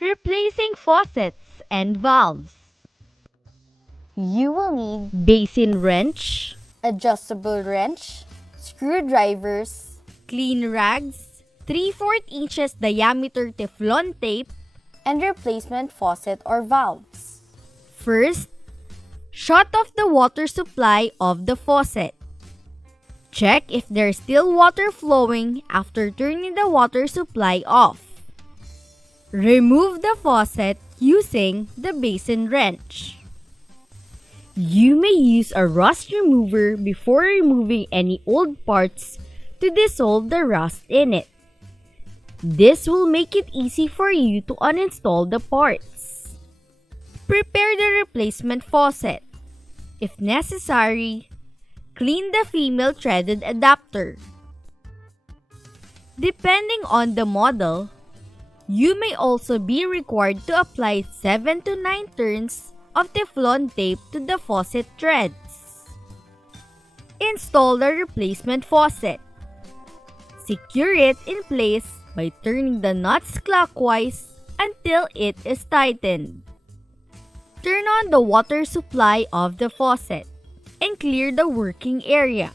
Replacing faucets and valves. You will need Basin wrench, adjustable wrench, screwdrivers, clean rags, 3/4 inches diameter Teflon tape. and replacement faucet or valves. First, shut off the water supply of the faucet. Check if there's still water flowing after turning the water supply off. Remove the faucet using the basin wrench. You may use a rust remover before removing any old parts to dissolve the rust in it. This will make it easy for you to uninstall the parts. Prepare the replacement faucet. If necessary, clean the female threaded adapter. Depending on the model, you may also be required to apply 7 to 9 turns of Teflon tape to the faucet threads. Install the replacement faucet. Secure it in place by turning the nuts clockwise until it is tightened. Turn on the water supply of the faucet and clear the working area.